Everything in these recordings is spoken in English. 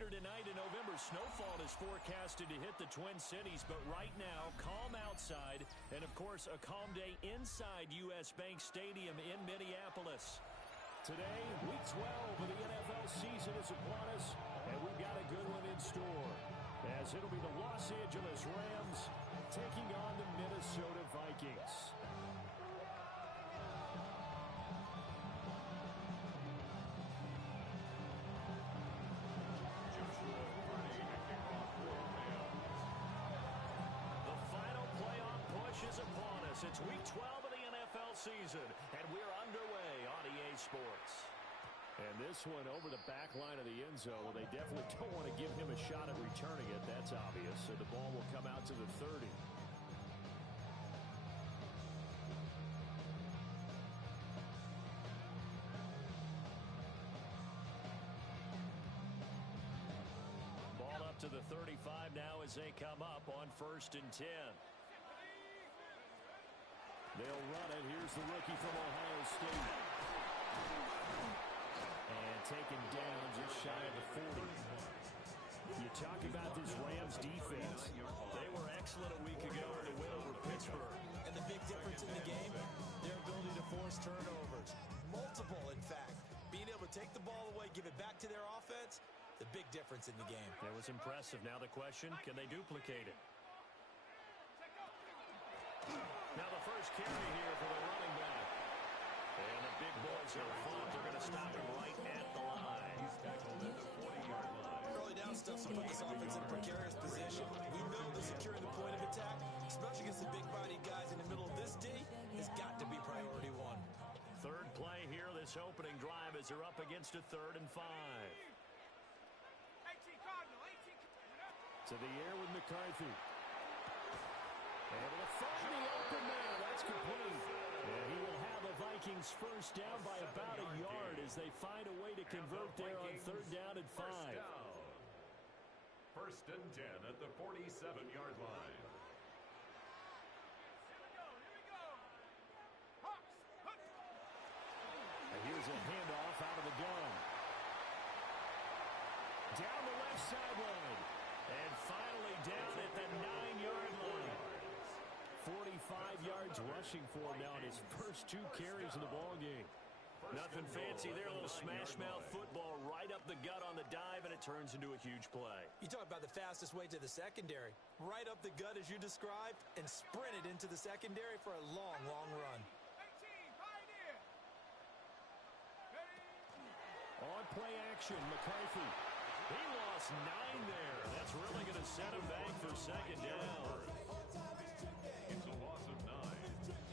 Later tonight in November, snowfall is forecasted to hit the Twin Cities, but right now, calm outside, and of course, a calm day inside U.S. Bank Stadium in Minneapolis. Today, Week 12 of the NFL season is upon us, and we've got a good one in store, as it'll be the Los Angeles Rams taking on the Minnesota Vikings. Is upon us. It's Week 12 of the NFL season, and we're underway on EA Sports. And this one over the back line of the end zone. Well, they definitely don't want to give him a shot at returning it. That's obvious. So the ball will come out to the 30. Ball up to the 35 now as they come up on 1st and 10. They'll run it. Here's the rookie from Ohio State. And taken down just shy of the 40. You talk about this Rams defense. They were excellent a week ago in the win over Pittsburgh. And the big difference in the game, their ability to force turnovers. Multiple, in fact. Being able to take the ball away, give it back to their offense, the big difference in the game. It was impressive. Now the question, can they duplicate it? Now the first carry here for the running back. And the big boys are fought. They're going to stop him right at the line. He's tackled at the 40-yard line. Early down stuff will put this offense in a precarious position. We know that securing the point of attack, especially against the big-bodied guys in the middle of this D, has got to be priority one. Third play here, this opening drive, as they're up against a 3rd and 5. To the air with McCarthy. Able to find the open man. That's complete. And he will have a Vikings first down by about a yard as they find a way to convert there on 3rd down and 5. 1st and 10 at the 47-yard line. And here's a handoff out of the gun. Down the left sideline. And finally down at the 9-yard line. 45 yards rushing for him now in his first 2 carries of the ball game. Nothing fancy there. A little smash mouth football right up the gut on the dive, and it turns into a huge play. You talk about the fastest way to the secondary. Right up the gut as you described, and sprinted into the secondary for a long, long run. On play action, McCarthy. He lost 9 there. That's really going to set him back for 2nd down. It's a loss of 9.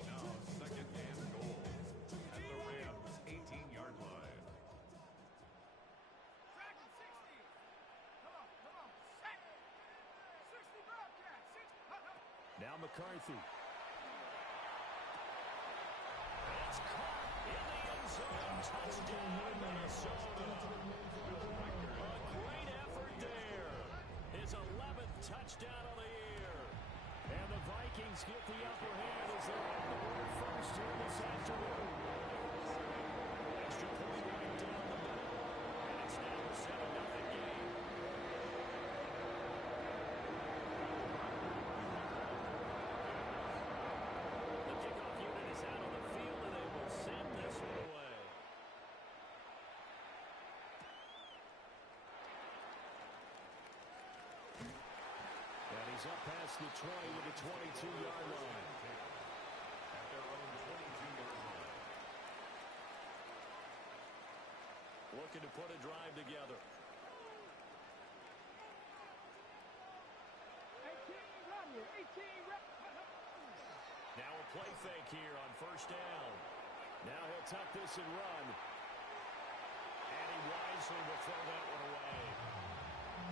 Now 2nd and goal at the Rams' 18-yard line. Now McCarthy. It's caught in the end zone. Touchdown, Minnesota. A great effort there. His 11th touchdown of the year. And the Vikings get the upper hand as they're on the board first here this afternoon. Extra point right down the middle. And it's now a 7-0 game. The kickoff unit is out on the field, and they will send this one away. And he's up past the 20 to the 22-yard line. At their own 22-yard line. Looking to put a drive together. 18 reps. Now a play fake here on 1st down. Now he'll tuck this and run. And he wisely will throw that one away.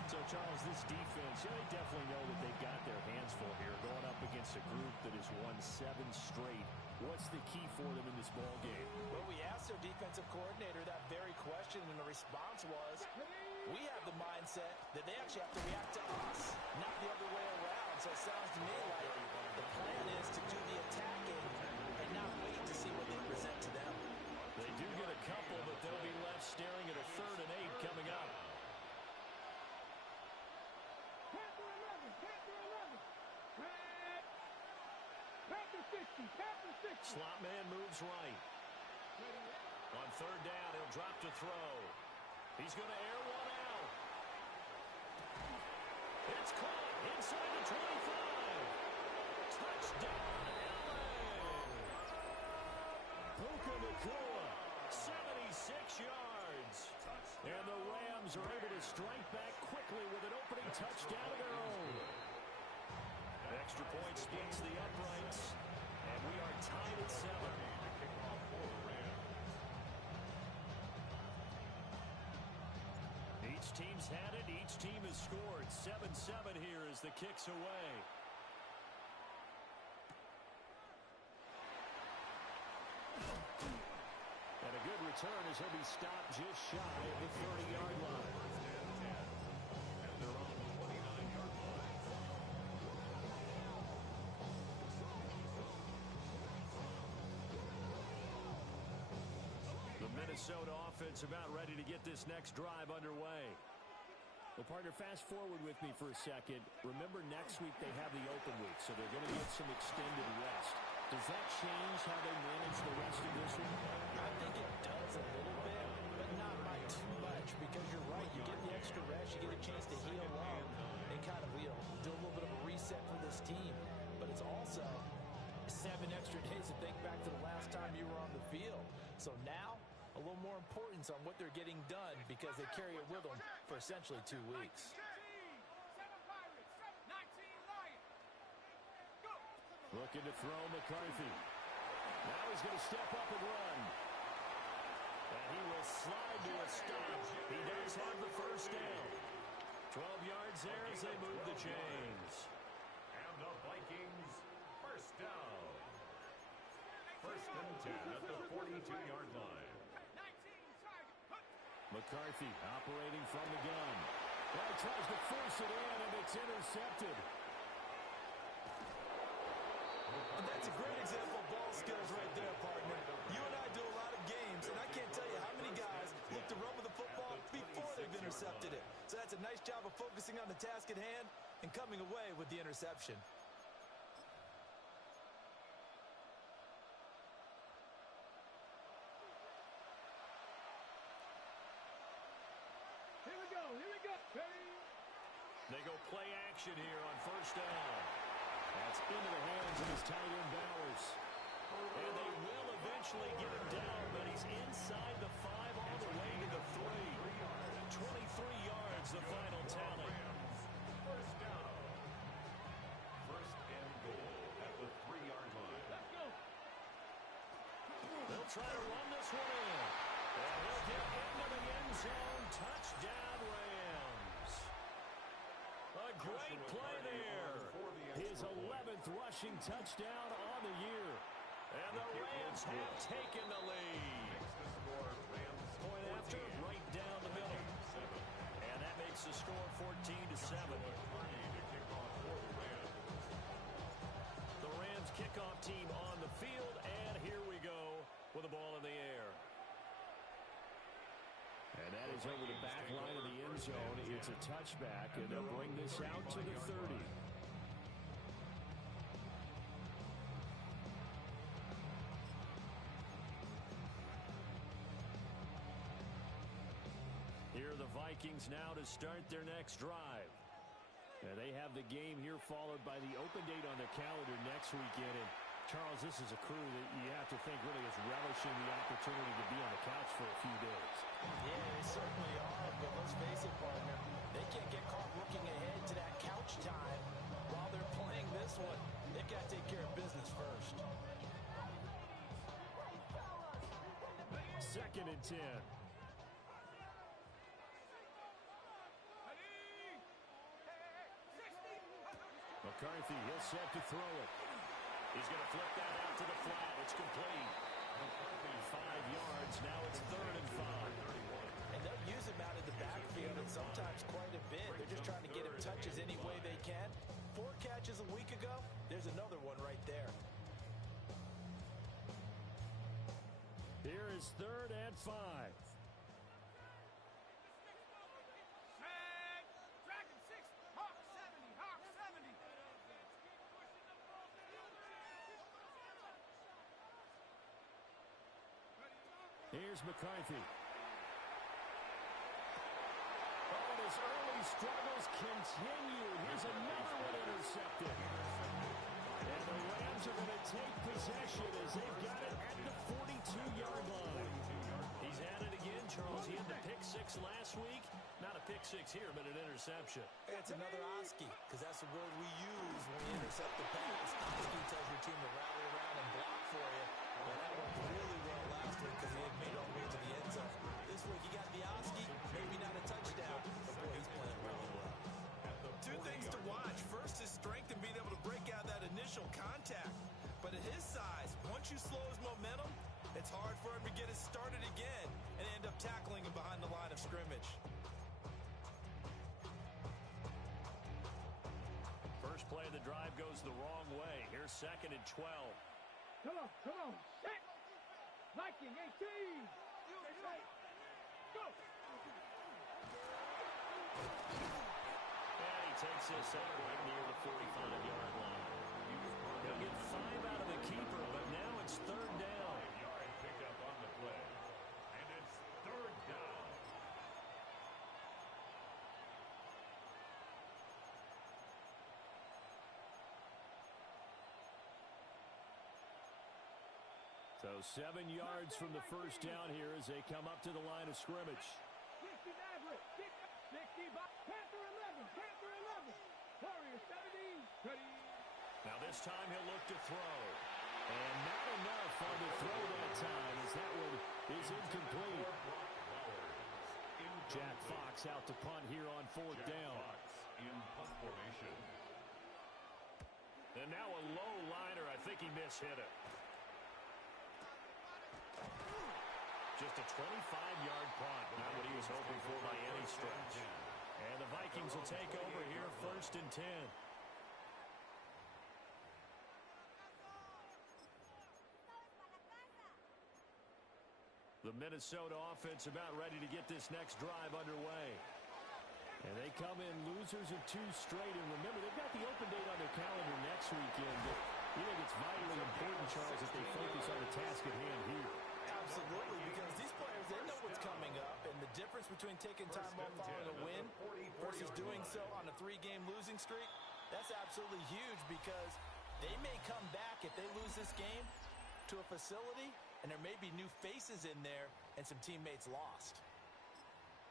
So, Charles, this defense, they definitely know that they've got their hands full here going up against a group that has won 7 straight. What's the key for them in this ball game? Well, we asked their defensive coordinator that very question, and the response was, we have the mindset that they actually have to react to us, not the other way around. So it sounds to me like the plan is to do the attacking and not wait to see what they present to them. They do get a couple, but they'll be left staring at a 3rd and 8 coming up. Panther 60, Panther 60. Slot man moves right. On third down, he'll drop to throw. He's going to air one out. It's caught inside the 25. Touchdown, LA. Puka Nacua, 76 yards. And the Rams are able to strike back quickly with an opening touchdown of their own. Extra point splits the uprights, and we are tied at 7. Each team's had it. Each team has scored. 7-7 here as the kick's away. And a good return as he'll be stopped just shy of the 30-yard line. And they're on the 29-yard line. The Minnesota offense about ready to get this next drive underway. Well, partner, fast forward with me for a second. Remember, next week they have the open week, so they're going to get some extended rest. Does that change how they manage the rest of this week? I think it does a little bit, but not by too much, because you're right. You get the extra rest, you get a chance to heal up and kind of, do a little bit of a reset for this team. But it's also 7 extra days to think back to the last time you were on the field. So now, a little more importance on what they're getting done because they carry it with them for essentially 2 weeks. 7 Pirates, 19 Lions. Go. Looking to throw McCarthy. Now he's going to step up and run. And he will slide to a stop. He does have the first down. 12 yards there as they move the chains. And the Vikings, first down. First and 10 at the 42-yard line. 19 Tigers. McCarthy operating from the gun. Well, he tries to force it in, and it's intercepted. And that's a great example of ball skills right there, partner. You and I do a lot of games, and I can't tell you how many guys look to run with the football before they've intercepted it. So that's a nice job of focusing on the task at hand and coming away with the interception. Here we go, here we go. Ready? They go play action here on first down. That's into the hands of his tight end Bowers. And they will eventually get him down, but he's inside the 5 all the way to the 3. 23 yards, the final tally. First down. First and goal at the 3-yard line. Let's go. They'll try to run this one in. And he'll get into the end zone. Touchdown, Rams. A great play there. His 11th rushing touchdown on the year. And the Rams have taken the lead. Point after, right down the middle. And that makes the score 14-7. The Rams kickoff team on the field, and here we go with the ball in the air. And that is over the back line of the end zone. It's a touchback, and they'll bring this out to the 30. Here are the Vikings now to start their next drive. And they have the game here followed by the open date on their calendar next weekend. And Charles, this is a crew that you have to think really is relishing the opportunity to be on the couch for a few days. Yeah, they certainly are, but let's face it, partner. They can't get caught looking ahead to that couch time while they're playing this one. They've got to take care of business first. Second and 10. McCarthy, he'll set to throw it. He's going to flip that out to the flat. It's complete. 5 yards. Now it's 3rd and 5. And they'll use him out in the backfield and sometimes quite a bit. They're just trying to get him touches any way they can. 4 catches a week ago. There's another one right there. Here is 3rd and 5. Dragon 6, Hawk 70, Hawk 70. Here's McCarthy. Oh, and his early struggles continue. Here's another one intercepted. And the Rams are going to take possession as they've got it at the 42-yard line. He's at it again, Charles. He had the pick six last week. Not a pick six here, but an interception. It's another Oski, because that's the word we use when we intercept the pass. Oski tells your team to rally around and block for you. But that worked really well last week because he had made all the way to the end zone. This week he got the Oski, maybe not a touchdown, but boy, he's playing really well. Two things to watch. First, his strength and being able to break out that initial contact. But at his size, once you slow his momentum, it's hard for him to get it started again and end up tackling him behind the line of scrimmage. First play of the drive goes the wrong way. Here's 2nd and 12. Come on, set. Viking 18. Go. And he takes this out right near the 45-yard line. He'll get 5 out of the keeper, but now it's 3rd down. 5-yard pickup on the play. And it's 3rd down. So 7 yards from the first down here as they come up to the line of scrimmage. 60 Maverick. 60 Panther 11. Panther 11. Warrior 70. Ready. Now this time he'll look to throw. And not enough on the throw that time as that one is incomplete. Jack Fox out to punt here on 4th down. Fox in punt formation. And now a low liner. I think he mishit it. Just a 25-yard punt. Not what he was hoping for by any stretch. And the Vikings will take over here 1st and 10. The Minnesota offense about ready to get this next drive underway. And they come in losers of 2 straight. And remember, they've got the open date on their calendar next weekend. But you think it's vitally important, Charles, that they focus on the task at hand here. Absolutely, because these players, they know what's coming up, and the difference between taking time off following a win versus doing so on a 3-game losing streak, that's absolutely huge because they may come back if they lose this game to a facility, and there may be new faces in there and some teammates lost.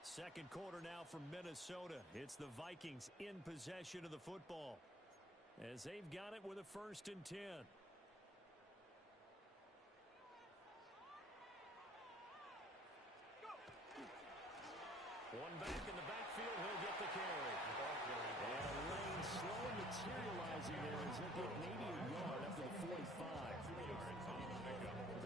Second quarter now from Minnesota. It's the Vikings in possession of the football as they've got it with a 1st and 10. One back in the backfield, he'll get the carry. And a lane slow materializing there as he'll get maybe a yard up to the 45.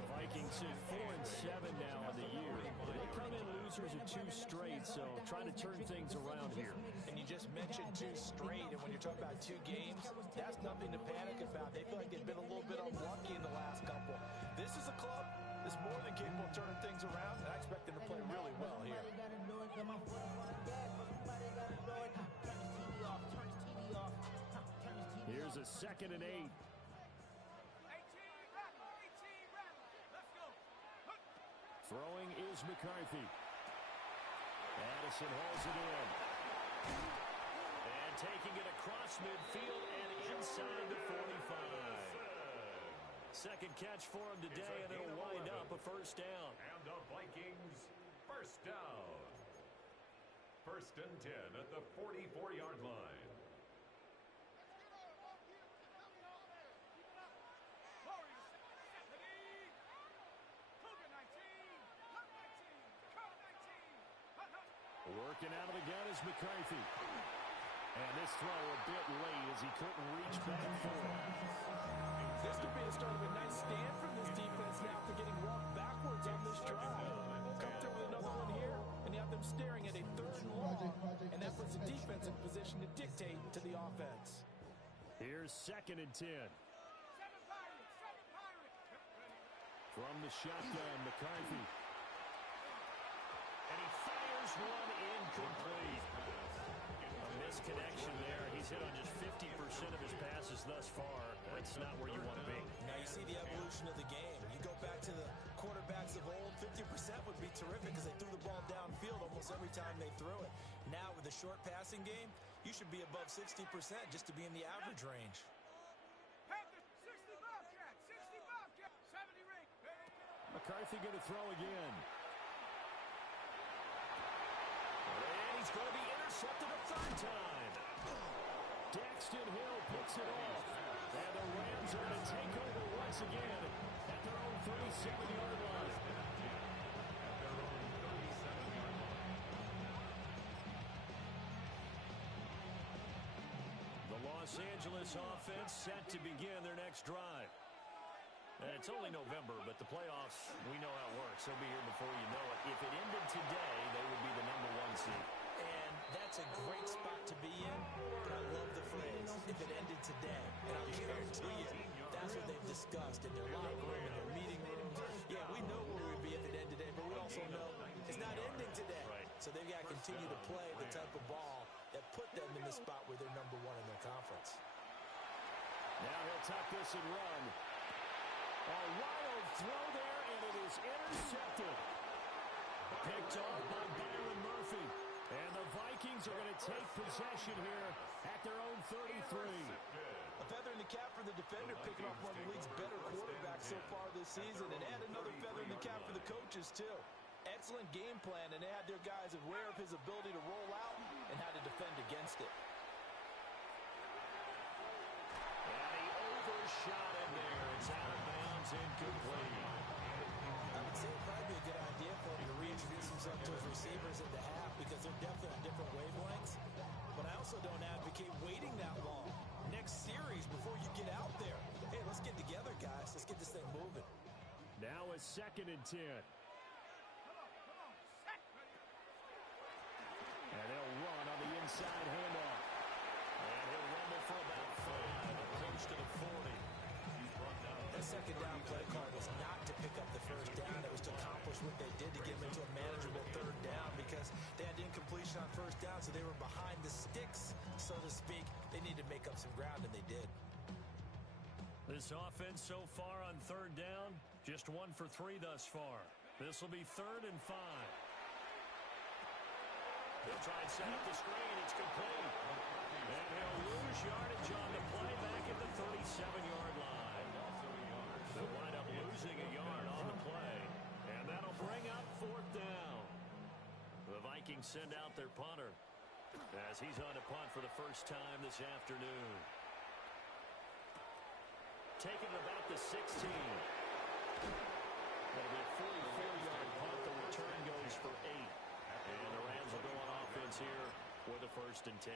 The Vikings sit 4-7 now on the year. They come in losers of 2 straight, so trying to turn things around here. And you just mentioned 2 straight, and when you're talking about 2 games, that's nothing to panic about. They feel like they've been a little bit unlucky in the last couple. This is a club that's more than capable of turning things around, and I expect them to play really well here. Here's a 2nd and 8. 18 Rattler. 18 Rattler. Let's go. Throwing is McCarthy. Addison hauls it in. And taking it across midfield and inside the 45. Second catch for him today, and it'll wind up a 1st down. And the Vikings 1st down. 1st and 10 at the 44-yard line. Warriors 70. Cougar 19. Hut 19. Curl 19. Hut. Working out of the gun is McCarthy. And this throw a bit late as he couldn't reach back for it. This could be a start of a nice stand from this defense now after getting walked backwards on this drive. Come through with another one here, and you have them staring at a 3rd and long, and that puts the defense in position to dictate to the offense. Here's 2nd and 10. 7 Pirates. 7 Pirates. From the shotgun, McCarthy. And he fires one incomplete. A misconnection there. He's hit on just 50% of his passes thus far. That's not where you want to be. Now you see the evolution of the game. You go back to the quarterbacks of old, 50% would be terrific because they threw the ball downfield almost every time they threw it. Now with a short passing game, you should be above 60% just to be in the average range. Panthers, 60 Bobcat, 60 Bobcat, 70 ring. McCarthy going to throw again. And he's going to be intercepted a third time. Daxton Hill picks it off. And the Rams are going to take over once again at their own 37-yard line. The Los Angeles offense set to begin their next drive. And it's only November, but the playoffs, we know how it works. They'll be here before you know it. If it ended today, they would be the number 1 seed. And that's a great spot to be in, but I love the phrase, if it ended today. And I guarantee you, that's what they've discussed in their locker room, in their meeting rooms. Yeah, we know where we'd be if it ended today, but we also know it's not ending today. Right. So they've got to continue to play the type of ball that put them in the spot where they're number 1 in their conference. Now he'll tuck this and run. A wild throw there, and it is intercepted. Picked off by Byron Murphy. And the Vikings are going to take possession here at their own 33. A feather in the cap for the defender, picking off one of the league's better quarterbacks so far this season, and add another feather in the cap for the coaches, too. Excellent game plan, and they had their guys aware of his ability to roll out and how to defend against it. And he overshot in there. It's out of bounds, incomplete. I would say it'd probably be a good idea for him to reintroduce himself to his receivers at the half because they're definitely on different wavelengths. But I also don't advocate waiting that long. Next series before you get out there. Hey, let's get together, guys. Let's get this thing moving. Now a 2nd and 10. And they'll run on the inside handoff. And he'll rumble for about 5 and close to the 40. That second down play call was not to pick up the first down. It was to accomplish what they did to get them into a manageable 3rd down because they had incompletion on 1st down, so they were behind the sticks, so to speak. They needed to make up some ground, and they did. This offense so far on 3rd down, just 1 for 3 thus far. This will be 3rd and 5. He'll try and set up the screen. It's complete. And he'll lose yardage on the play back at the 37-yard line. They'll wind up losing a yard on the play. And that'll bring up 4th down. The Vikings send out their punter as he's on to punt for the first time this afternoon. Taking about the 16. That'll be a 44-yard punt. The return goes for 8. And the Rams will go on offense here for the 1st and 10.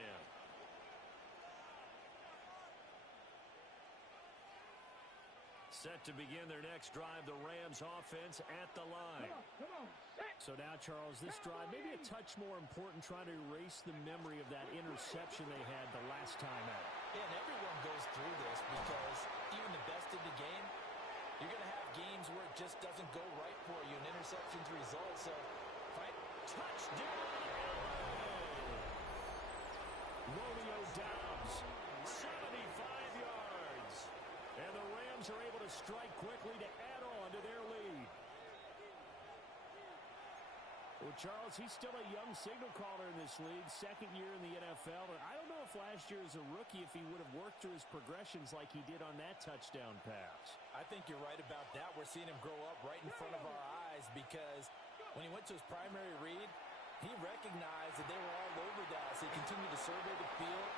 Set to begin their next drive, the Rams offense at the line. Come on, set. So now, Charles, this drive maybe a touch more important, trying to erase the memory of that interception they had the last time out. Yeah, and everyone goes through this because even the best in the game, you're going to have games where it just doesn't go right for you and interceptions result. So, fight. Touchdown, LA! Romeo Doubs, 75 yards. And the Rams are able to strike quickly to add on to their lead. Well, Charles, he's still a young signal caller in this league, 2nd year in the NFL. And I don't know if last year as a rookie, if he would have worked through his progressions like he did on that touchdown pass. I think you're right about that. We're seeing him grow up right in front of our eyes because when he went to his primary read, he recognized that they were all over that. So he continued to survey the field,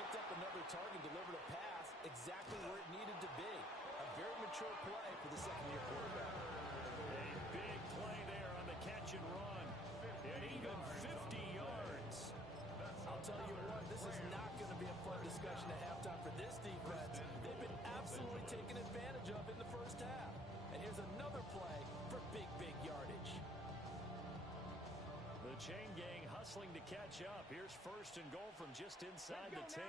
picked up another target, delivered a pass exactly where it needed to be. A very mature play for the 2nd-year quarterback. A big play there on the catch and run. And even 50 yards. I'll tell you what, this is not going to be a fun discussion at halftime for this defense. They've been absolutely taken advantage of in the first half. And here's another play for big, big yardage. The chain gang hustling to catch up. Here's 1st and goal from just inside the 10.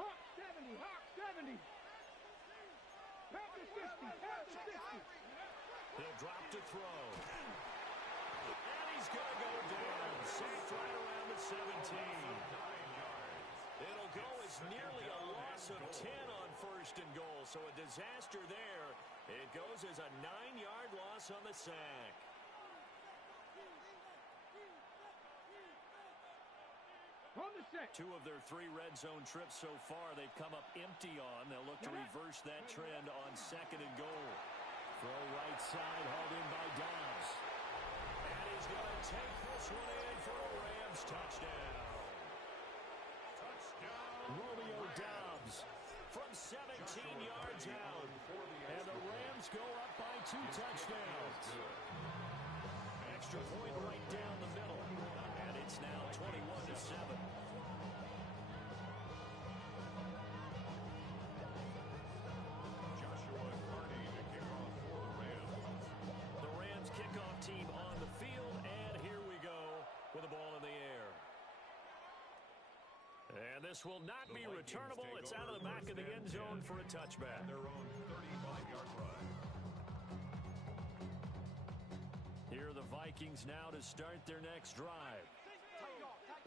Hawk 70, Hawk 70. Panthers 50, Panthers 50. He'll drop to throw. And he's going to go down. Sacked right around the 17. It'll go as nearly a loss of 10 on 1st and goal. So a disaster there It goes as a 9-yard loss on the sack. On the set. 2 of their 3 red zone trips so far they've come up empty on. They'll look to reverse that trend on 2nd and goal. Throw right side, hauled in by Dobbs. And he's going to take this one in for a Rams touchdown. Romeo Dobbs from 17 yards out. And the Rams go up by 2 touchdowns. Extra point right down the middle. And it's now 21-7. Joshua Carney to kick off for the Rams. The Rams kickoff team on the field. And here we go with the ball in the air. And this will not be returnable. It's out of the back of the end zone for a touchback. Their own 35-yard run. Here are the Vikings now to start their next drive.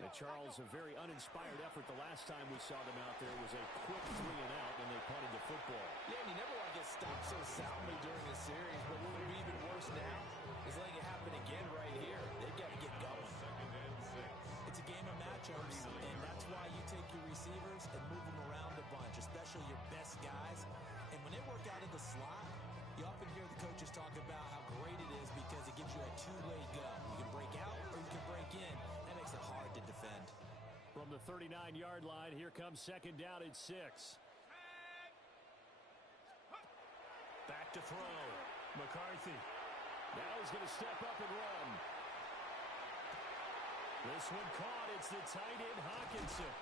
And Charles, a very uninspired effort the last time we saw them out there was a quick 3-and-out when they punted the football. Yeah, and you never want to get stopped so soundly during a series, but what would be even worse now is letting it happen again right here. They've got to get going. 2nd and 6. It's a game of matchups, and that's why you take your receivers and move them around a bunch, especially your best guys. And when they work out of the slot, you often hear the coaches talk about how great it is because it gives you a two-way go. You can break out or you can break in. That makes it hard to defend. From the 39-yard line, here comes 2nd down and 6. Back to throw. McCarthy. Now he's going to step up and run. This one caught. It's the tight end, Hawkinson.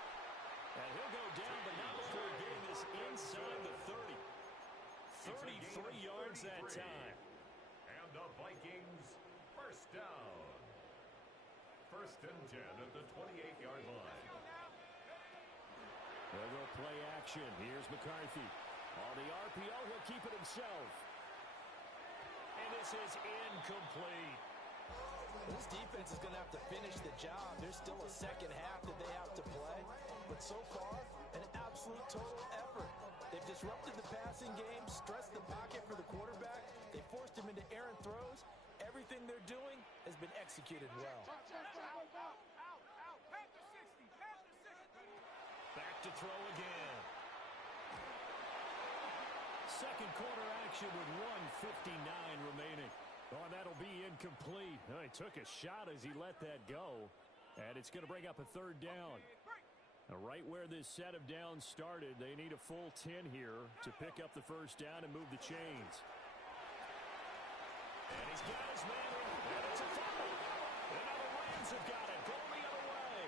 And he'll go down, but not before getting this inside the 30. 33 yards that time. And the Vikings first down. 1st and 10 at the 28-yard line. They'll go play action. Here's McCarthy. On the RPO, he'll keep it himself. And this is incomplete. This defense is going to have to finish the job. There's still a second half that they have to play. But so far, an absolute total effort. They've disrupted the passing game, stressed the pocket for the quarterback. They forced him into errant throws. Everything they're doing has been executed well. Back to throw again. Second quarter action with 1:59 remaining. Oh, that'll be incomplete. Oh, he took a shot as he let that go. And it's going to bring up a 3rd down. Now, right where this set of downs started, they need a full 10 here to pick up the 1st down and move the chains. And he's got his man in, and it's a foul. And now the Rams have got it. Going the other way.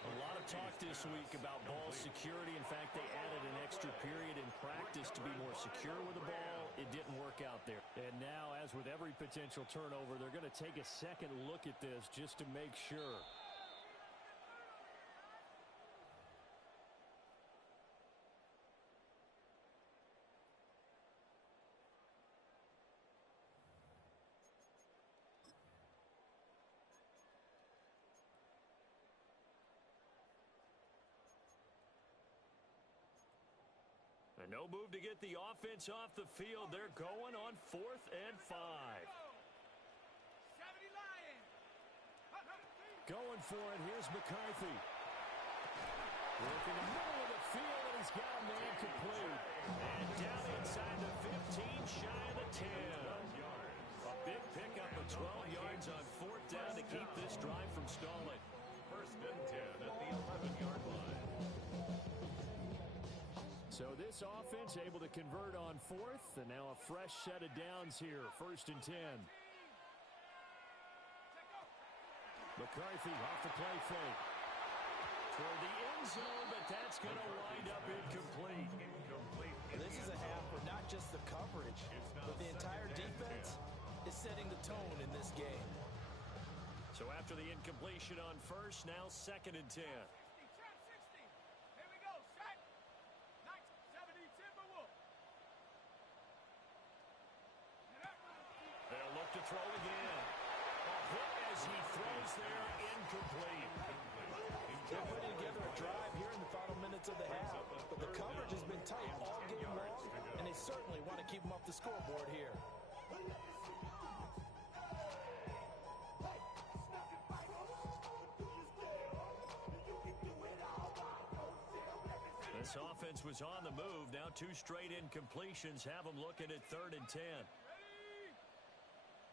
A lot of talk this week about ball security. In fact, they added an extra period in practice to be more secure with the ball. It didn't work out there. And now, as with every potential turnover, they're going to take a second look at this just to make sure. And no move to get the offense off the field. They're going on 4th and 5. Going for it. Here's McCarthy. Working the middle of the field, and he's got a man complete. And down inside the 15, shy of the 10. A big pickup of 12 yards on 4th down to keep this drive from stalling. 1st and 10 at the 11-yard line. So this offense able to convert on 4th, and now a fresh set of downs here. 1st and 10. McCarthy off the play fake. Toward the end zone, but that's going to wind up incomplete. This is a half where not just the coverage, but the entire defense is setting the tone in this game. So after the incompletion on 1st, now 2nd and 10. They'll look to throw again. A hit as he throws there, incomplete. They're putting together a drive here in the final minutes of the half, but the coverage has been tight all game long, and they certainly want to keep them off the scoreboard. This offense was on the move. Now 2 straight incompletions have them looking at 3rd and 10. Ready?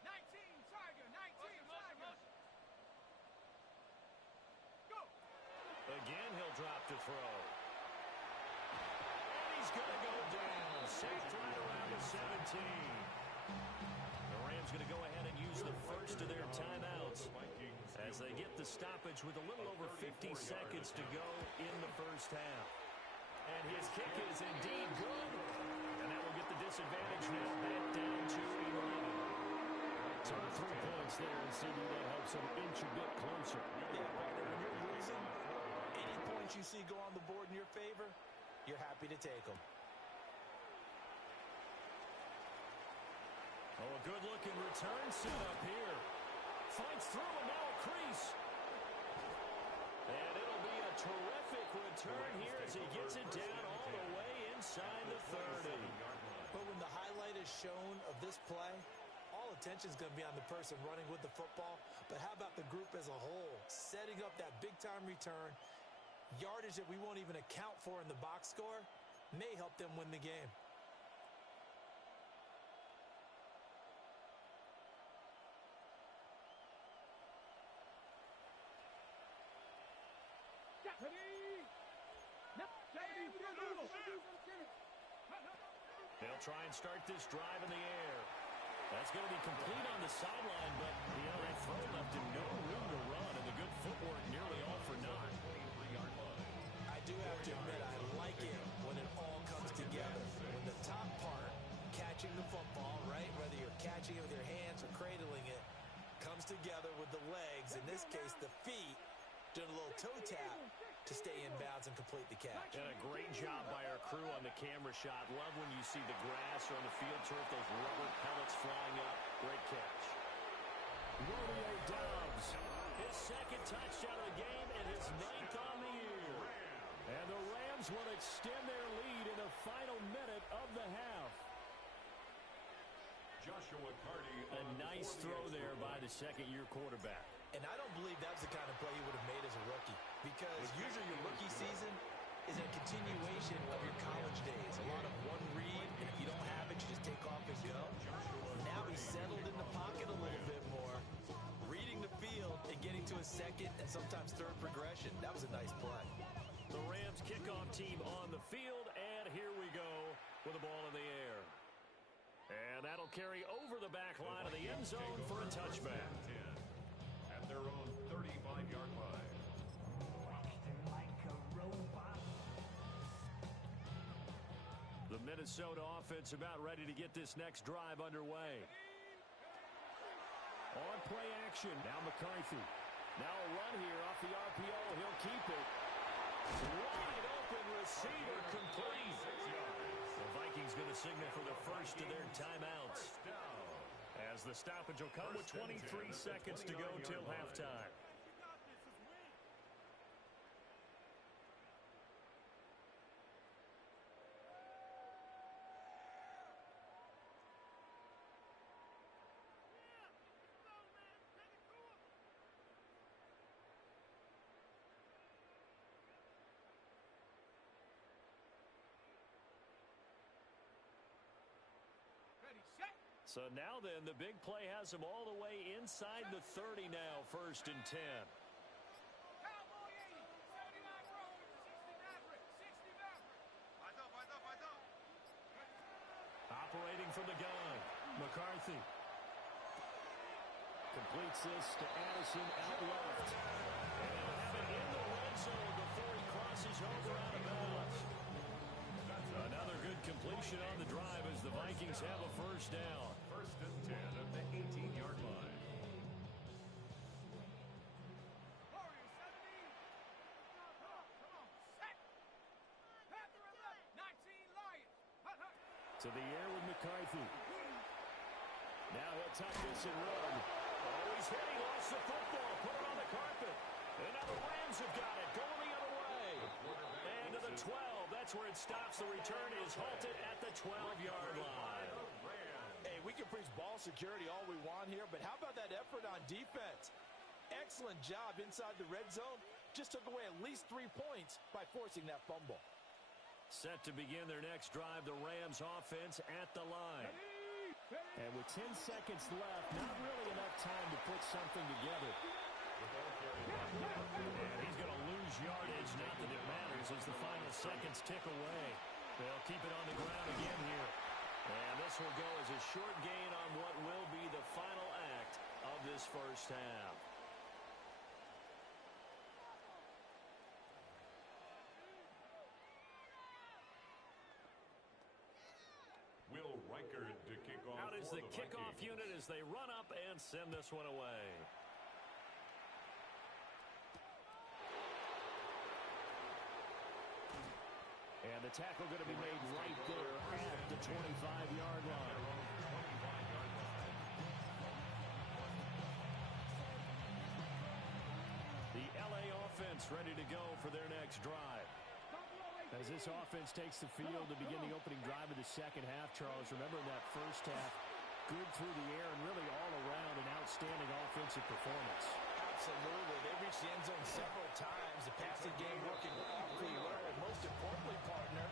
19, Tiger, 19, Tiger. Go. Again, he'll drop to throw. And he's going to go down. Safe right around the 17. The Rams going to go ahead and use the first of their timeouts as they get the stoppage with a little over 50 seconds to go in the first half. And his kick is indeed good. And that will get the disadvantage now back down to 11. So 3 points there, and CD, that helps them inch a bit closer. Yeah, partner, when you're losing, any points you see go on the board in your favor, you're happy to take them. Oh, a good-looking return set up here. Fights through, and now a crease. And it'll be a terrific return here as he gets it down all the way inside the 30. But when the highlight is shown of this play, all attention is going to be on the person running with the football. But how about the group as a whole? Setting up that big-time return, yardage that we won't even account for in the box score, may help them win the game. Ready? No, 70, They'll try and start this drive in the air. That's going to be complete on the sideline, but that throw left him no room to run, and the good footwork nearly all for naught. I do have to admit, I like it when it all comes together. When the top part, catching the football, right, whether you're catching it with your hands or cradling it, comes together with the legs, in this case the feet, doing a little toe tap to stay in bounds and complete the catch. And a great job by our crew on the camera shot. Love when you see the grass or on the field turf, those rubber pellets flying up. Great catch. Romeo Doubs, his 2nd touchdown of the game and his 9th on the year. And the Rams will extend their lead in the final minute of the half. Joshua Carty. A nice throw there by the 2nd-year quarterback. And I don't believe that's the kind of play you would have made as a rookie, because usually your rookie season is a continuation of your college days. A lot of one read, and if you don't have it, you just take off and go. Now he's settled in the pocket a little bit more, reading the field and getting to a 2nd and sometimes 3rd progression. That was a nice play. The Rams kickoff team on the field, and here we go with the ball in the air. And that'll carry over the back line of the end zone for a touchback. At their own 35-yard line. The Minnesota offense about ready to get this next drive underway. On play action. Now McCarthy. Now a run here off the RPO. He'll keep it. Wide open receiver complete. The Vikings going to signal for the first of their timeouts, as the stoppage will come with 23 seconds to go till halftime. Ready, set. So now then, the big play has them all the way inside the 30 now, 1st and 10. Cowboy 80, 79 Rowan, 60 Maverick, 60 Maverick. Operating from the gun, McCarthy. Completes this to Addison out left. And he'll have it in the red zone before he crosses over out of bounds. Another good completion on the drive as the Vikings have a first down. 1st and 10 at the 18-yard line. Warrior 70. Come on, set. Panther 11, 19 Lions. Hut, hut. To the air with McCarthy. Now he'll tuck this and run. Oh, he's hit. He lost the football. Put it on the carpet. And now the Rams have got it. Going the other way. And to the 12. That's where it stops. The return is halted at the 12-yard line. Hey, we can preach ball security all we want here, but how about that effort on defense? Excellent job inside the red zone. Just took away at least 3 points by forcing that fumble. Set to begin their next drive, the Rams offense at the line. And with 10 seconds left, not really enough time to put something together. And he's going to lose yardage. Not that it matters as the final seconds tick away. They'll keep it on the ground again here. And this will go as a short gain on what will be the final act of this first half. Will Reichard to kick off. Out is the kickoff unit as they run up and send this one away. And the tackle going to be made right there at the 25-yard line. The LA offense ready to go for their next drive. As this offense takes the field to begin the opening drive of the second half, Charles, remember in that first half, good through the air and really all around an outstanding offensive performance. Absolutely. They reached the end zone several times. The passing game working awfully well. And most importantly, partner,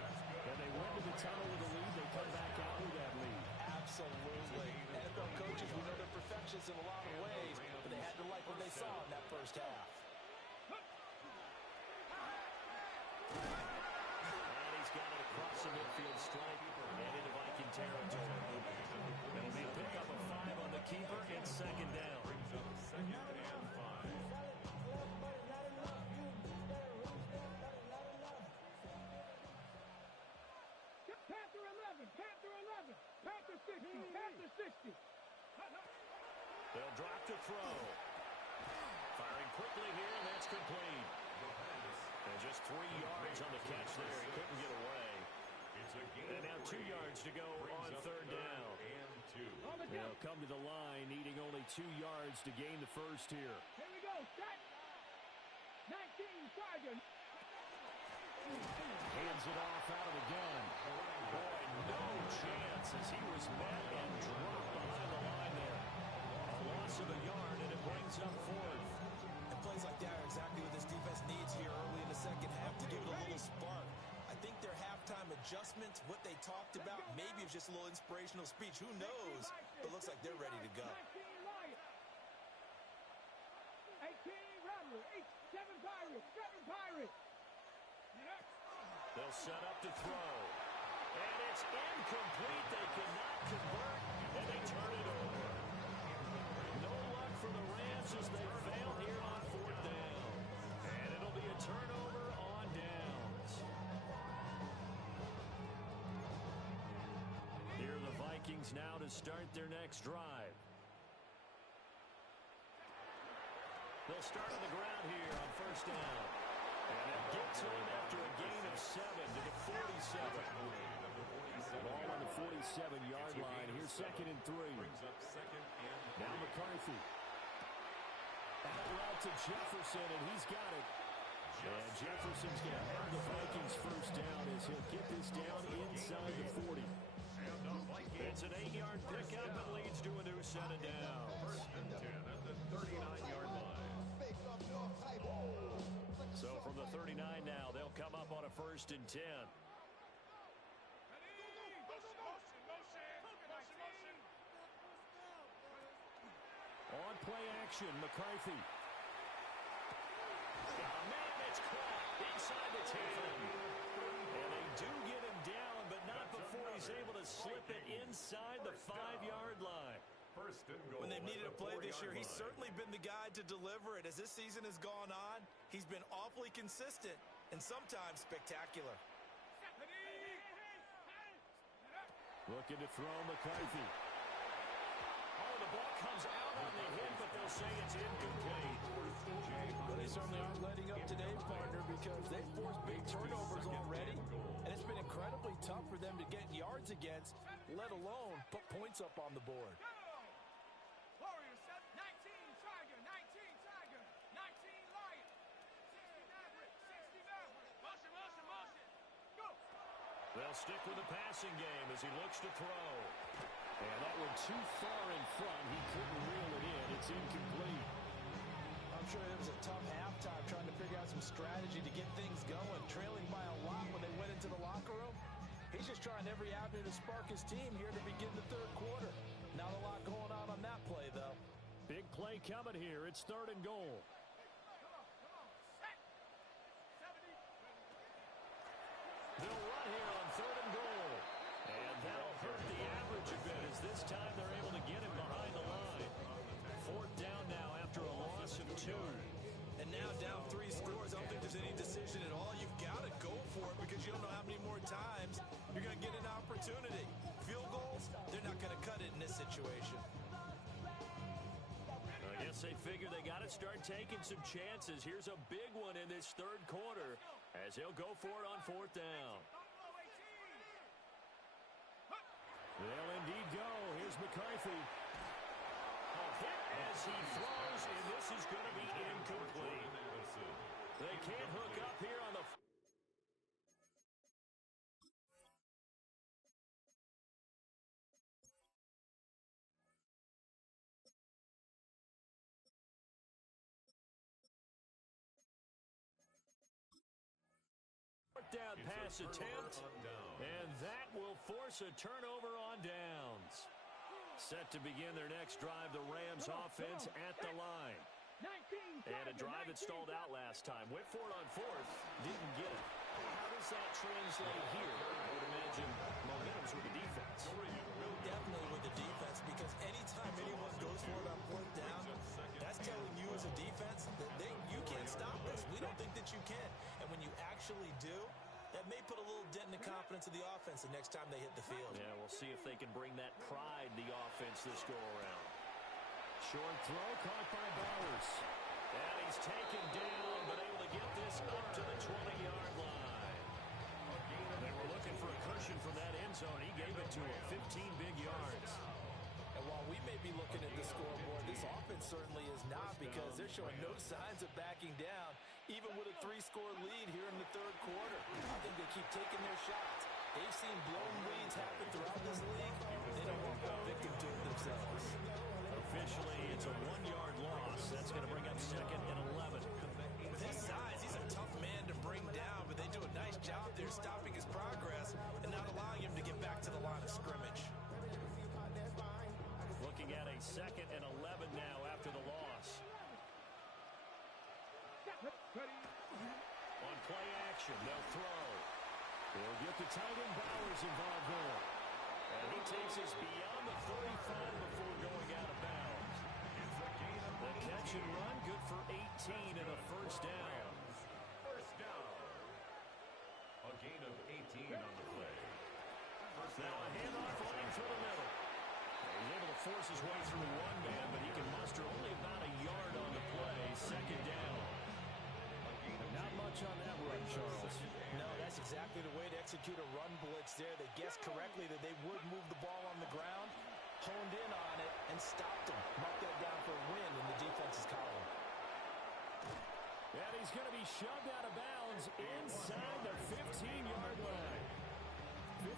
And they went to the tunnel with a lead. They come back out with that lead. absolutely. NFL coaches, we know they're perfectionists in a lot of ways, but they had to like what they saw in that first half. And he's got it across the midfield stripe and into Viking territory. It'll be a pickup of 5 on the keeper. It's second down. Second and 5. Panther 11, Panther 11, Panther 60, Panther 60. They'll drop to throw. Firing quickly here, and that's complete. And just 3 yards on the catch there. He couldn't get away. It's a gain. And now 2 yards to go on third down. And 2. They'll come to the line, needing only 2 yards to gain the first here. Here we go, set. 19, Tiger. Hands it off out of the gun. Boy, no chance as he was met and dropped behind the line there. A loss of a yard, and it brings up fourth. And plays like that are exactly what this defense needs here early in the second half to give it a little spark. I think their halftime adjustments, what they talked about, maybe it's just a little inspirational speech. Who knows? But it looks like they're ready to go. 19, Lion. 18, Rattler. 7 Pirates, 7 Pirates. They'll set up to throw. And it's incomplete. They cannot convert, and they turn it over. No luck for the Rams as they fail here on fourth down. And it'll be a turnover on downs. Here are the Vikings now to start their next drive. They'll start on the ground here on first down. And it gets him after a gain of 7 to the 47. Ball on the 47-yard line. Here's second and 3. Brings up second and Now McCarthy. Out route to Jefferson, and he's got it. And Jefferson's going to have the Vikings first down as he'll get this down inside the 40. It's an 8-yard pickup and leads to a new set of downs. First and 10 at the 39-yard line. So from the 39 now, they'll come up on a first and 10. On play action, McCarthy. Oh, man, it's caught inside the 10. And they do get him down, but not before he's able to slip it inside the 5-yard line. First and goal. When they've needed a play this year, he's line. certainly been the guy to deliver it. As this season has gone on, he's been awfully consistent and sometimes spectacular. Looking to throw McCarthy. Oh, the ball comes out on the hit, but they'll say it's incomplete. But they certainly aren't letting up today, partner, because they've forced big turnovers already, and it's been incredibly tough for them to get yards against, let alone put points up on the board. Warriors, 19, Tiger, 19, Tiger, 19, Lion, 60 Maverick, 60 Maverick. Motion, motion, motion. Go. They'll stick with the passing game as he looks to throw. And that one too far in front. He couldn't reel it in. It's incomplete. I'm sure it was a tough halftime trying to figure out some strategy to get things going, trailing by a lot when they went into the locker spark his team here to begin the third quarter. Not a lot going on that play, though. Big play coming here. It's 3rd and goal. They'll run here on 3rd and goal. And that'll hurt the average a bit as this time they're able to get him behind the line. 4th down now after a loss of 2. And now down 3 scores. I don't think there's any decision at all. You've got to go for it because you don't know how many more times you're going to get an opportunity. Field goals, they're not going to cut it in this situation. I guess they figure they got to start taking some chances. Here's a big one in this third quarter as he'll go for it on 4th down. They'll indeed go. Here's McCarthy. A hit as he throws, and this is going to be incomplete. They can't hook up here on the... down pass attempt, and that will force a turnover on downs. Set to begin their next drive, the Rams offense at the line. And a drive that stalled out last time. Went for it on 4th, didn't get it. How does that translate here? I would imagine momentum's with the defense. Definitely with the defense, because anytime anyone goes for it on 4th down, that's telling you as a defense that you can't stop us. We don't think that you can. And when you actually do, that may put a little dent in the confidence of the offense the next time they hit the field. Yeah, we'll see if they can bring that pride, the offense, this go-around. Short throw caught by Bowers. And he's taken down, but able to get this up to the 20-yard line. They were looking for a cushion from that end zone. He gave it to him, 15 big yards. And while we may be looking at the scoreboard, this offense certainly is not, because they're showing no signs of backing down, even with a 3-score lead here in the third quarter. I think they keep taking their shots. They've seen blown leads happen throughout this league. They don't want to fall victim to it themselves. Officially, it's a 1-yard loss. That's going to bring up 2nd and 11. With his size, he's a tough man to bring down, but they do a nice job there stopping his progress and not allowing him to get back to the line of scrimmage. Looking at a 2nd and 11 now after the loss. On play action, they'll throw. They'll get the tight end Bowers involved there. And he takes us beyond the 35 before going out of bounds. The catch and run, good for 18 and a 1st down. First down. A gain of 18 on the play. Now a handoff running through the middle. He's able to force his way through one man, but he can muster only about a yard on the play. 2nd down. Not much on that run, Charles. No, that's exactly the way to execute a run blitz there. They guessed correctly that they would move the ball on the ground, honed in on it, and stopped them. Mark that down for a win in the defense's column. And he's going to be shoved out of bounds inside the 15-yard line.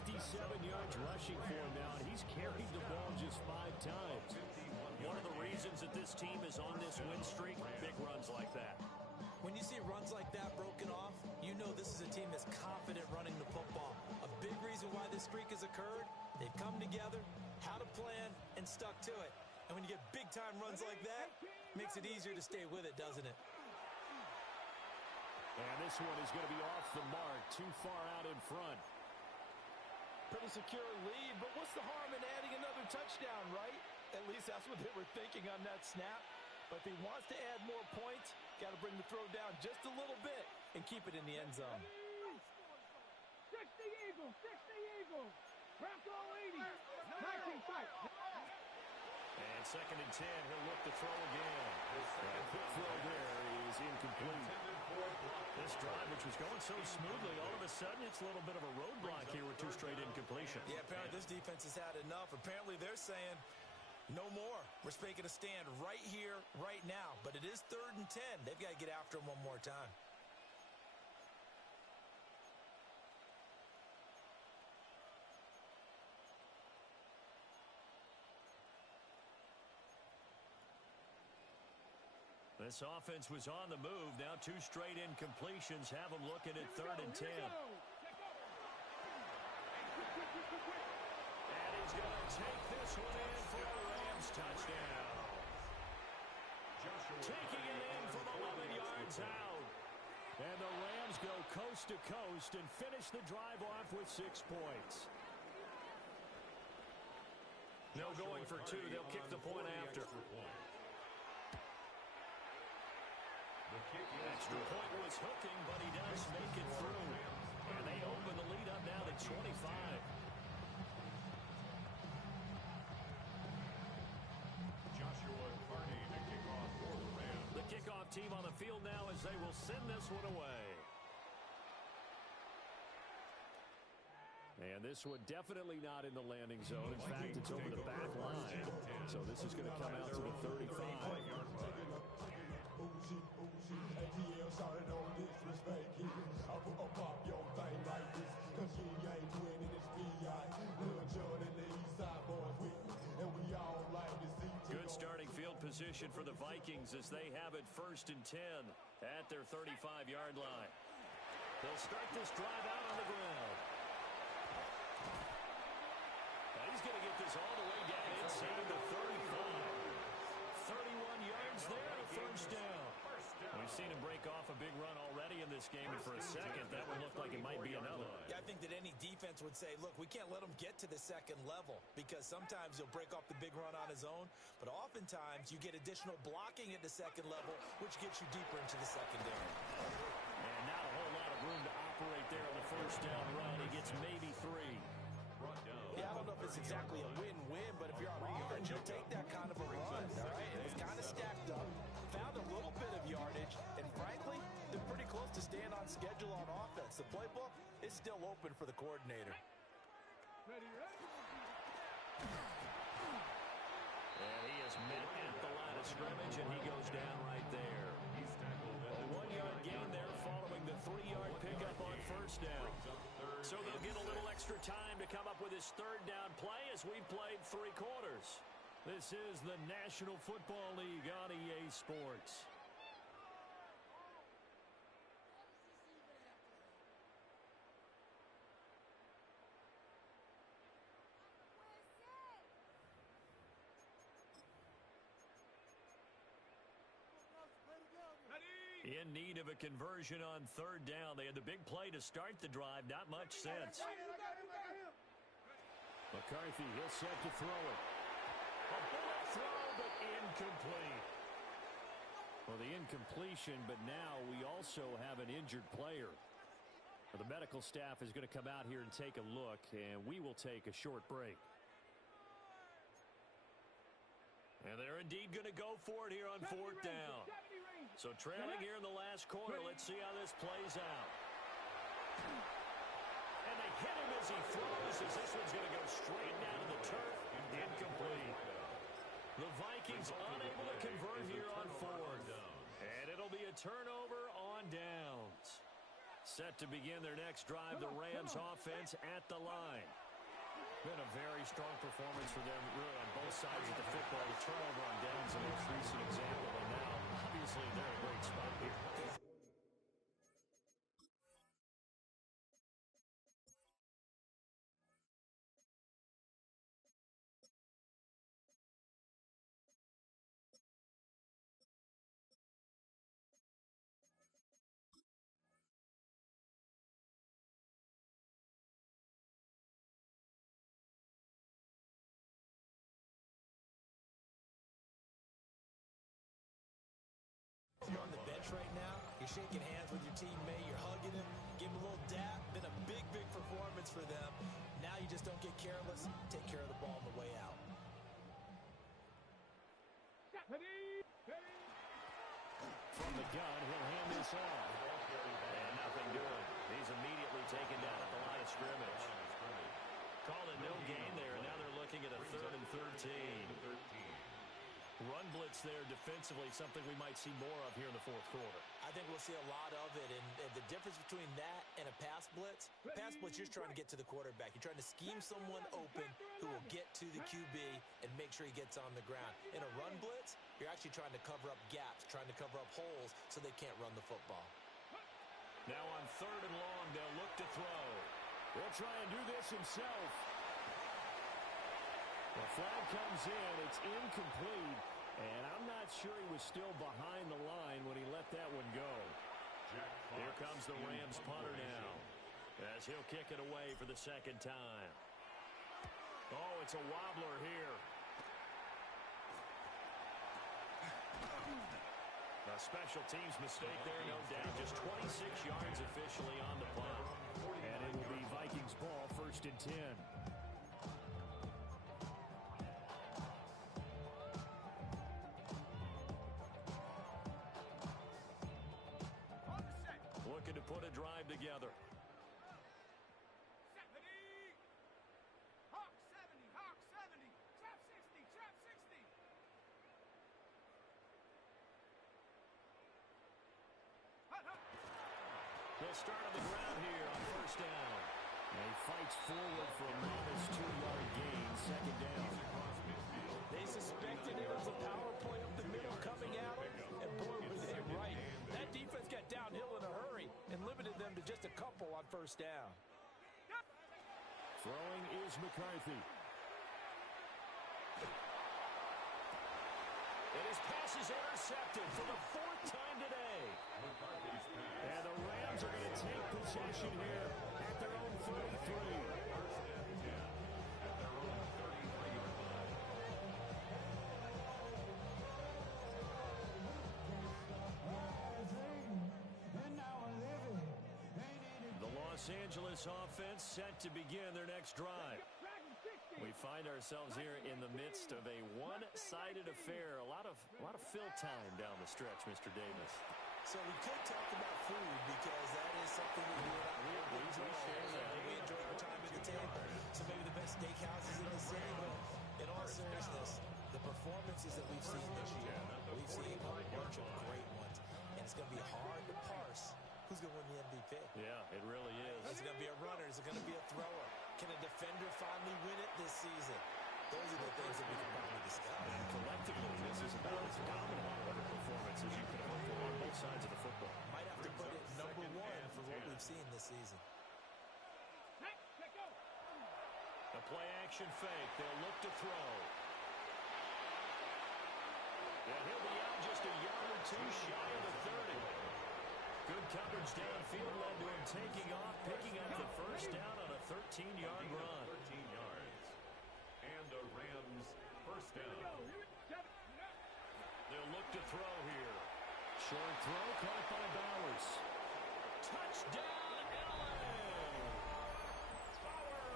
57 yards rushing for him now, and he's carried the ball just 5 times. One of the reasons that this team is on this win streak, big runs like that. When you see runs like that broken off, you know this is a team that's confident running the football. A big reason why this streak has occurred, they've come together, had a plan, and stuck to it. And when you get big-time runs like that, it makes it easier to stay with it, doesn't it? And this one is going to be off the mark, too far out in front. Pretty secure lead, but what's the harm in adding another touchdown, right? At least that's what they were thinking on that snap. But if he wants to add more points, got to bring the throw down just a little bit and keep it in the end zone. 60 Eagles, 60 Eagles. Bronco 80, 19 fight. And 2nd and 10, he'll look to throw again. That quick throw there is incomplete. This drive, which was going so smoothly, all of a sudden it's a little bit of a roadblock here with 2 straight incompletions. Yeah, apparently this defense has had enough. Apparently they're saying, no more. We're making a stand right here, right now. But it is 3rd and 10. They've got to get after him one more time. This offense was on the move. Now 2 straight incompletions have them looking at 3rd and 10. And he's going to take this one in for a Rams touchdown. Taking it in from 11 yards out. And the Rams go coast to coast and finish the drive off with 6 points. No going for 2. They'll kick the point after. Extra point was hooking, but he does make it through. And they open the lead up now to 25. Joshua Carney to kick off for the Rams. The kickoff team on the field now as they will send this one away. And this one definitely not in the landing zone. In fact, it's over the back line. So this is going to come out to the 35. Good starting field position for the Vikings as they have it 1st and 10 at their 35-yard line. They'll start this drive out on the ground. Now he's going to get this all the way down inside the 35. 31 yards there, a 1st down. We've seen him break off a big run already in this game, and for a second, that would look like it might be another. Yeah, I think that any defense would say, look, we can't let him get to the 2nd level because sometimes he'll break off the big run on his own, but oftentimes you get additional blocking at the 2nd level, which gets you deeper into the secondary. And not a whole lot of room to operate there on the 1st down run. He gets maybe 3. Yeah, I don't know if it's exactly a win-win, but if you're on offense, you'll take that kind of a run, all right? It was kind of stacked up, found a little bit of yardage, and frankly, they're pretty close to staying on schedule on offense. The playbook is still open for the coordinator. And he is met at the line of scrimmage, and he goes down right there. A 1-yard gain there following the 3-yard pickup on 1st down. So they'll get a little extra time to come up with his 3rd down play as we played 3 quarters. This is the National Football League on EA Sports. In need of a conversion on 3rd down. They had the big play to start the drive. Not much sense. McCarthy, he'll set to throw it. A bullet throw, but incomplete. Well, the incompletion, but now we also have an injured player. Well, the medical staff is going to come out here and take a look, and we will take a short break. And they're indeed going to go for it here on 4th down. So trailing here in the last quarter, let's see how this plays out. And they hit him as he throws, as this one's going to go straight down to the turf. Incomplete. The Vikings unable to convert here on 4th. And it'll be a turnover on downs. Set to begin their next drive, the Rams offense at the line. Been a very strong performance for them, really, on both sides of the football. The turnover on downs, the most recent example, and now, obviously, they're in a great spot here. If you're on the bench right now, you're shaking hands with your teammate, you're hugging him, give him a little dap. Been a big, big performance for them. Now you just don't get careless. Take care of the ball on the way out. From the gun, he'll hand this off. And nothing doing. He's immediately taken down at the line of scrimmage. Called a no gain there, and now they're looking at a 3rd and 13. Run blitz there defensively, something we might see more of here in the 4th quarter. I think we'll see a lot of it, and the difference between that and a pass blitz, you're just trying to get to the quarterback. You're trying to scheme someone open who will get to the QB and make sure he gets on the ground. In a run blitz, you're actually trying to cover up gaps, trying to cover up holes so they can't run the football. Now on 3rd and long, they'll look to throw. He'll try and do this himself. The flag comes in. It's incomplete. And I'm not sure he was still behind the line when he let that one go. Here comes the Rams punter now, as he'll kick it away for the second time. Oh, it's a wobbler here. A special teams mistake there, no doubt. Just 26 yards officially on the punt. And it will be Vikings ball, 1st and 10. Looking to put a drive together. 70. Hawk 70. Hawk 70. Trap 60. Trap 60. Hut, hut. They'll start on the ground here on 1st down. And he fights forward for a modest 2-yard gain, 2nd down. They suspected there was a power play up the middle coming at them, and boy, was they right. That defense got downhill in a hurry and limited them to just a couple on 1st down. Throwing is McCarthy. And his pass is intercepted for the 4th time today. And the Rams are going to take possession here at their own 33. The Los Angeles offense set to begin their next drive. We find ourselves here in the midst of a one-sided affair. A lot of fill time down the stretch, Mr. Davis. So we could talk about food because that is something that we enjoy our time at the table. So maybe the best steakhouses in the city, but in all seriousness, the performances that we've seen this year, we've seen a bunch of great ones, and it's going to be hard to parse who's going to win the MVP. Yeah, it really is. Is it going to be a runner? Is it going to be a thrower? Can a defender finally win it this season? Those are the things that we can probably discuss. And collectively, this is about as dominant of a performance as you can hope for on both sides of the football. Might have to put it number 1 for what we've seen this season. A play-action fake. They'll look to throw. And he'll be out just a yard or two shy of the 30. Good coverage downfield led to him taking off, picking up the 1st down on a 13-yard run. 13 yards. And the Rams 1st down. They'll look to throw here. Short throw caught by Bowers. Touchdown, LA!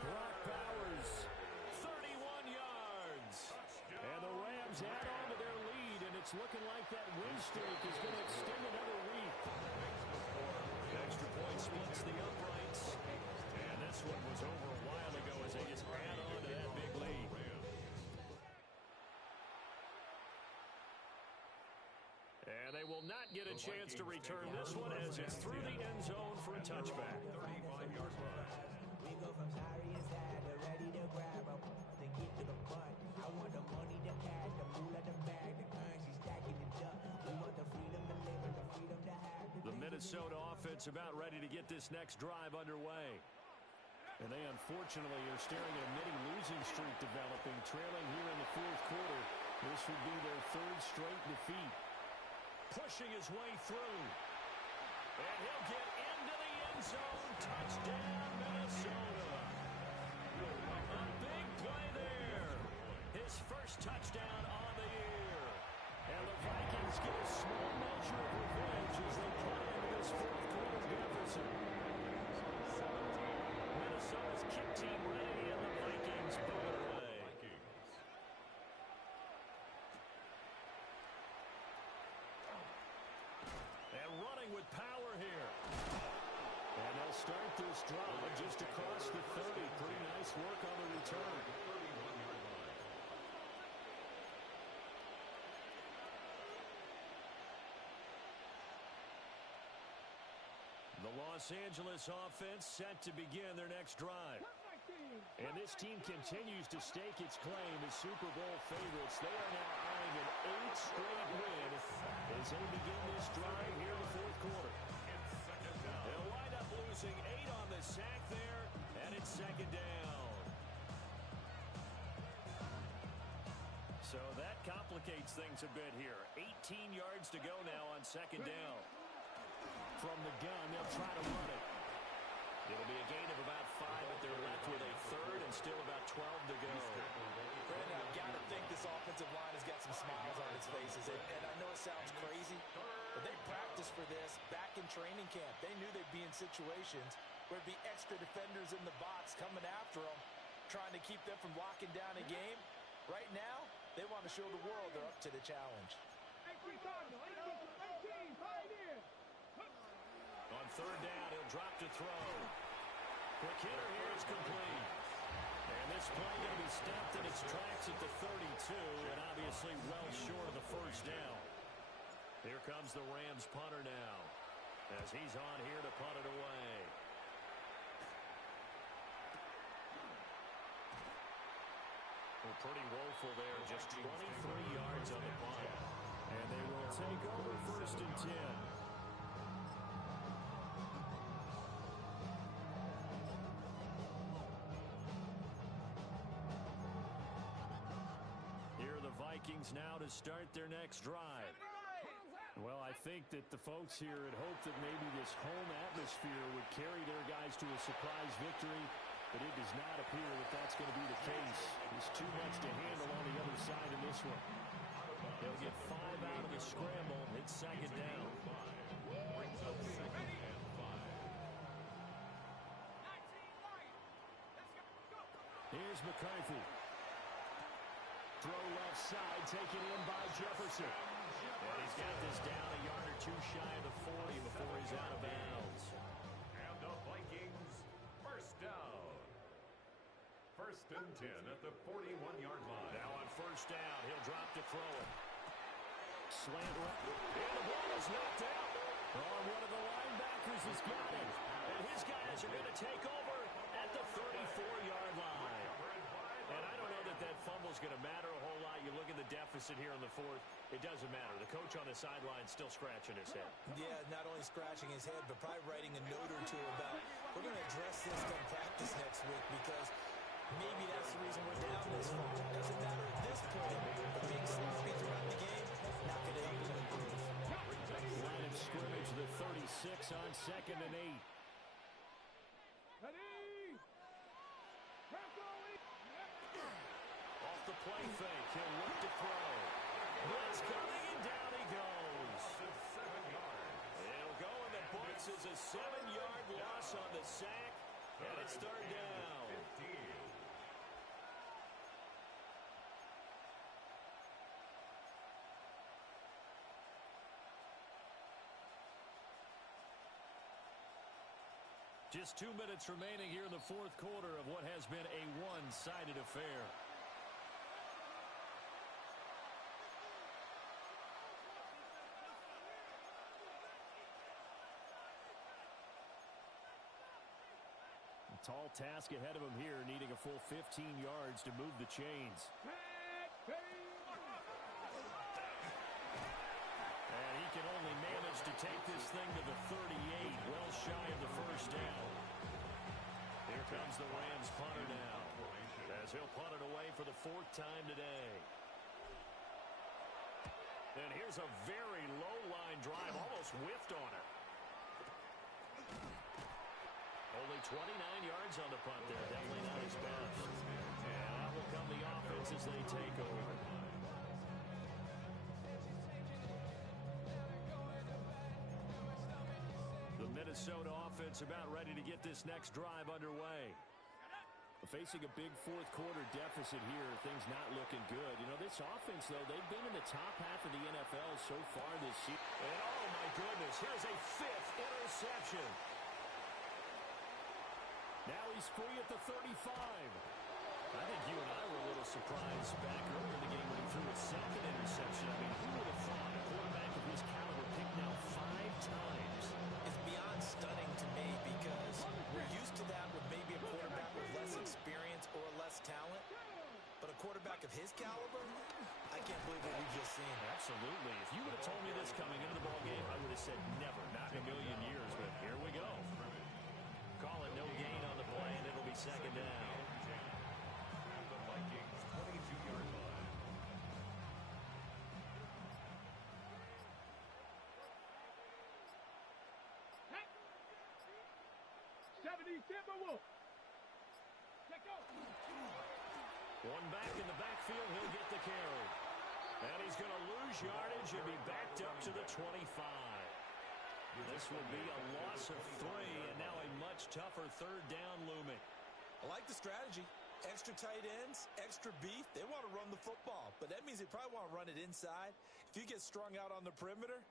Brock Bowers, 31 yards. And the Rams add on to their lead, and it's looking like that win streak is going to extend another week. Extra point splits the uprights. And this one was over a while ago as they just add on to that big lead. And they will not get a chance to return this one as it's through the end zone for a touchback. 35-yard run. We go from sorry and sad to ready to grab up to get to the butt. I want the money, the cash, the moolah, the bag, the currency stacking it up. We want the freedom to live and the freedom to have. The Minnesota offense about ready to get this next drive underway. And they unfortunately are staring at a mini losing streak developing, trailing here in the 4th quarter. This would be their 3rd straight defeat. Pushing his way through. And he'll get into the end zone. Touchdown, Minnesota. A big play there. His 1st touchdown on the year. And the Vikings get a small measure of revenge as they cut into this 4th quarter deficit. Minnesota's kick team ready, and the Vikings pull it away. And running with power here. And they'll start this drive just across the 30. Pretty nice work on the return. The Los Angeles offense set to begin their next drive. And this team continues to stake its claim as Super Bowl favorites. They are now eyeing an 8th straight win as they begin this drive here in the 4th quarter. They'll wind up losing 8 on the sack there, and it's 2nd down. complicates things a bit here. 18 yards to go now on second down. From the gun, they'll try to run it. It'll be a gain of about 5, but they're left with a third and still about 12 to go. Brandon, I've got to think this offensive line has got some smiles on its faces. And I know it sounds crazy, but they practiced for this back in training camp. They knew they'd be in situations where it'd be extra defenders in the box coming after them, trying to keep them from locking down a game. Right now, they want to show the world they're up to the challenge. On third down, he'll drop to throw. Quick hitter here is complete. And this play going to be stopped in its tracks at the 32, and obviously well short of the first down. Here comes the Rams punter now, as he's on here to punt it away. Well, pretty woeful there, just 23 yards on the punt. And they will take over first and 10. Vikings now to start their next drive. Well, I think that the folks here had hoped that maybe this home atmosphere would carry their guys to a surprise victory, but it does not appear that that's going to be the case. There's too much to handle on the other side in this one. They'll get 5 out of the scramble. It's second down. Brings up second and 5. Here's McCarthy. Throw left side, taken in by Jefferson. And he's got this down a yard or two shy of the 40 before he's out of bounds. And the Vikings first down. First and 10 at the 41-yard line. Now on first down, he'll drop to throw it. Slant right. And the ball is knocked out. Oh, one of the linebackers has got it. And his guys are going to take over at the 34-yard line. And I don't know that that fumble's going to matter a whole lot. You look at the deficit here in the fourth, it doesn't matter. The coach on the sideline still scratching his head. Yeah, not only scratching his head, but probably writing a note or two about, we're going to address this come practice next week because maybe that's the reason we're down this far. Doesn't matter at this point, but being sloppy throughout the game, not going to help him improve. Line of scrimmage, the 36 on second and 8. Off the play fake, he'll look to throw. Blitz coming, and down he goes. 7 yards. It'll go in the books as a 7-yard loss on the sack, and it's third down. 15. Just 2 minutes remaining here in the fourth quarter of what has been a one-sided affair. A tall task ahead of him here, needing a full 15 yards to move the chains. And he can only manage to take this thing to the 38, well shy of the first down. Here comes the Rams punter now, as he'll punt it away for the 4th time today. And here's a very low-line drive, almost whiffed on it. Only 29 yards on the punt there, definitely not his best. And out will come the offense as they take over. The Minnesota offense about ready to get this next drive underway. Facing a big fourth quarter deficit here, things not looking good. You know, this offense, though, they've been in the top half of the NFL so far this season. And oh my goodness, here's a 5th interception. Now he's free at the 35. I think you and I were a little surprised back earlier in the game when he threw a 2nd interception. I mean, who would have thought a quarterback of his caliber picked now 5 times? It's beyond stunning to me because we're used to that with maybe a quarterback with less experience or less talent. But a quarterback of his caliber, I can't believe what we've just seen. Absolutely. If you would have told me this coming into the ballgame, I would have said never, not in a million years. But here we go. Call it no gain on the play, and it'll be second down. And the Vikings 22-yard line. One back in the backfield, he'll get the carry. And he's going to lose yardage and be backed up to the 25. This will be a loss of 3, and now a much tougher third down looming. I like the strategy. Extra tight ends, extra beef. They want to run the football, but that means they probably want to run it inside. If you get strung out on the perimeter,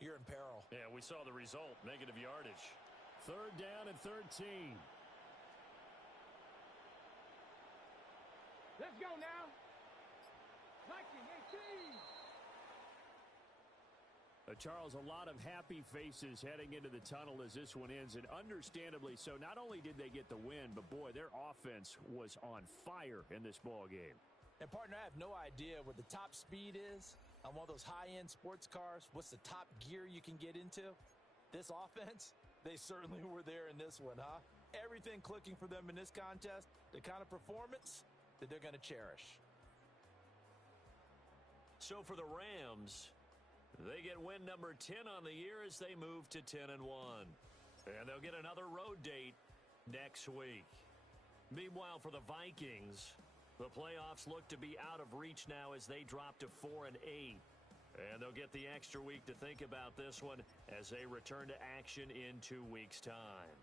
you're in peril. Yeah, we saw the result, negative yardage. Third down and 13. Let's go now. 19-18. Charles, a lot of happy faces heading into the tunnel as this one ends, and understandably so. Not only did they get the win, but boy, their offense was on fire in this ball game. And partner, I have no idea what the top speed is on one of those high-end sports cars. What's the top gear you can get into? This offense, they certainly were there in this one, huh? Everything clicking for them in this contest, the kind of performance that they're going to cherish. So for the Rams, they get win number 10 on the year as they move to 10-1. And they'll get another road date next week. Meanwhile, for the Vikings, the playoffs look to be out of reach now as they drop to 4-8. And they'll get the extra week to think about this one as they return to action in 2 weeks' time.